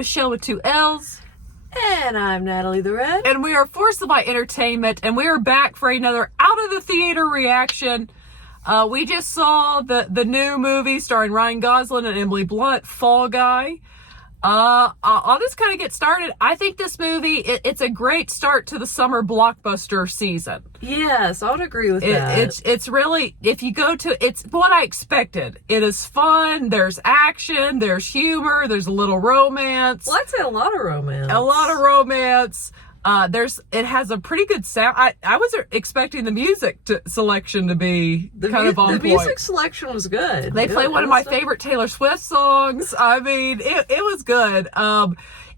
Michelle with 2 L's. And I'm Natalie the Red. And we are Forced by Entertainment, and we are back for another Out of the Theater reaction. We just saw the new movie starring Ryan Gosling and Emily Blunt, Fall Guy. I'll just kind of get started. I think this movie, it's a great start to the summer blockbuster season. Yes, I would agree with that. It's really, if you go to, it's what I expected. It is fun, there's action, there's humor, there's a little romance. Well, I'd say a lot of romance. A lot of romance. It has a pretty good sound. I was expecting the music selection to be kind of on point. The music selection was good. They play one of my favorite Taylor Swift songs. I mean, it was good.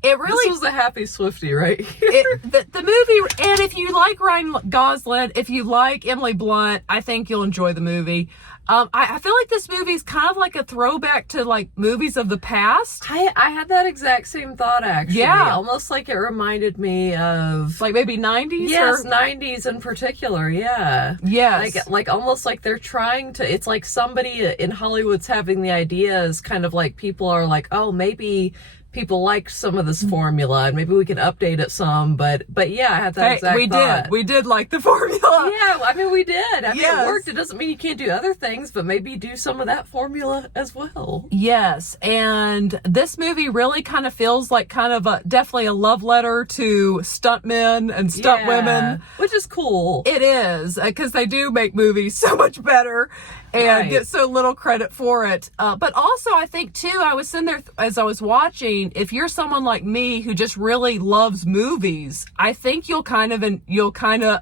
It really, this was a happy Swiftie right here. The movie, and if you like Ryan Gosling, if you like Emily Blunt, I think you'll enjoy the movie. I feel like this movie is kind of like a throwback to like movies of the past. I had that exact same thought, actually. Yeah. Almost like it reminded me of like maybe 90s. Yes, 90s in particular. Yeah. Yes. Like almost like they're trying to. It's like somebody in Hollywood's having the ideas. Kind of like people are like, oh, maybe people like some of this formula and maybe we can update it some, but yeah, I had that exact thought. We did like the formula. Yeah, I mean, we did. I mean, yes. It worked. It doesn't mean you can't do other things, but maybe do some of that formula as well. Yes, and this movie really kind of feels like kind of definitely a love letter to stuntmen and stunt women. Which is cool. It is, because they do make movies so much better and get so little credit for it. But also, I think, too, I was sitting there as I was watching, if you're someone like me who just really loves movies, I think you'll kind of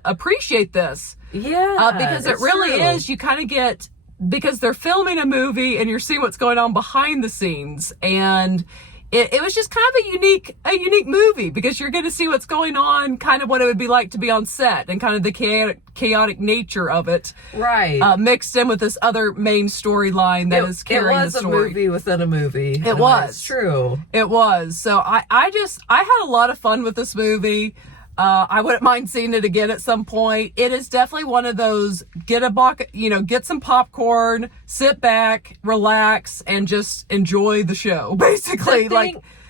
appreciate this. Yeah. Because it really is, you kind of get, because they're filming a movie and you're seeing what's going on behind the scenes, and it was just kind of a unique movie because you're going to see what's going on, kind of what it would be like to be on set and kind of the chaotic nature of it. Right. Mixed in with this other main storyline that is carrying the story. It was a movie within a movie. It was. It's true. It was. So I had a lot of fun with this movie. I wouldn't mind seeing it again at some point. It is definitely one of those, get some popcorn, sit back, relax, and just enjoy the show, basically.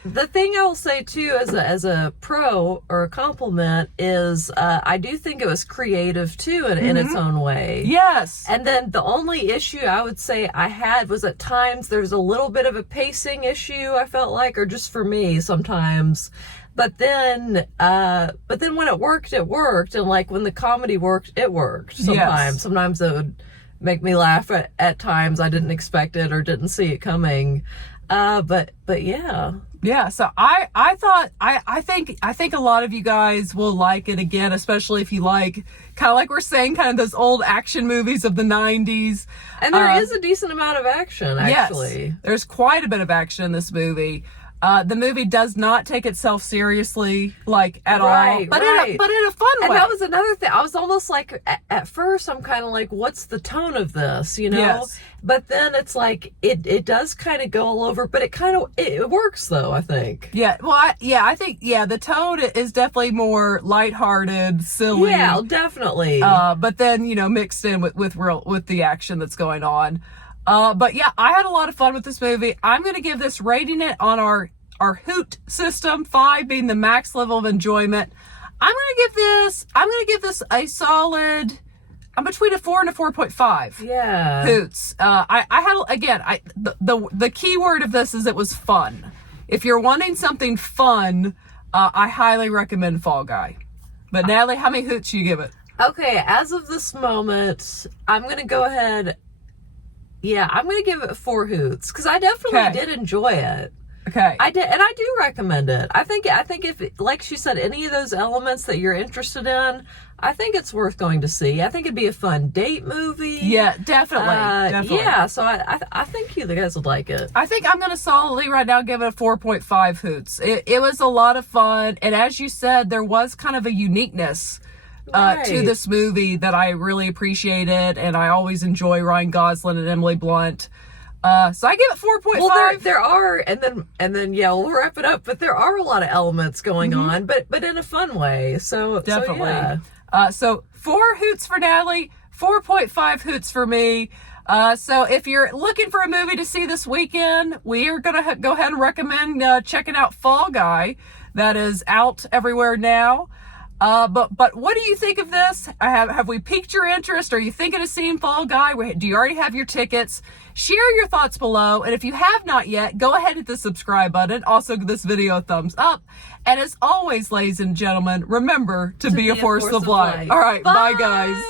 The thing I'll say too, as a pro or a compliment, is I do think it was creative too in its own way. Yes. And then the only issue I would say I had was at times there's a little bit of a pacing issue, I felt like, or just for me sometimes. But then when it worked, and like when the comedy worked, it worked. Sometimes, yes. Sometimes it would make me laugh at times I didn't expect it or didn't see it coming. But yeah. Yeah, so I think a lot of you guys will like it again, especially if you like, kind of like we're saying, kind of those old action movies of the 90s. And there is a decent amount of action, actually. Yes, there's quite a bit of action in this movie. The movie does not take itself seriously, like, at all. But in a fun way. And that was another thing. I was almost like, at first, I'm kind of like, what's the tone of this, you know? Yes. But then it's like, it does kind of go all over, but it works, though, I think. Yeah, well, I think the tone is definitely more lighthearted, silly. Yeah, definitely. But then, mixed in with the action that's going on. But yeah, I had a lot of fun with this movie. I'm going to give this, rating it on our Hoot system, 5 being the max level of enjoyment. I'm going to give this a solid, I'm between a 4 and a 4.5. Yeah. Hoots. The key word of this is it was fun. If you're wanting something fun, I highly recommend Fall Guy. But Natalie, how many hoots do you give it? Okay, as of this moment, I'm going to go ahead. Yeah, I'm going to give it 4 hoots because I definitely did enjoy it. Okay. I did, and I do recommend it. I think if, like she said, any of those elements that you're interested in, I think it's worth going to see. I think it'd be a fun date movie. Yeah, definitely. Yeah, so I think you guys would like it. I think I'm going to solidly right now give it a 4.5 hoots. It was a lot of fun, and as you said, there was kind of a uniqueness to this movie that I really appreciated, and I always enjoy Ryan Gosling and Emily Blunt. So I give it 4.5. Well, there are, and then we'll wrap it up. But there are a lot of elements going on, but in a fun way. So definitely. So, so 4 hoots for Natalie, 4.5 hoots for me. So if you're looking for a movie to see this weekend, we are going to go ahead and recommend checking out Fall Guy. That is out everywhere now. But what do you think of this? Have we piqued your interest? Are you thinking of seeing Fall Guy? Do you already have your tickets? Share your thoughts below. And if you have not yet, go ahead and hit the subscribe button. Also, give this video a thumbs up. And as always, ladies and gentlemen, remember to be a force of light. All right. Bye guys.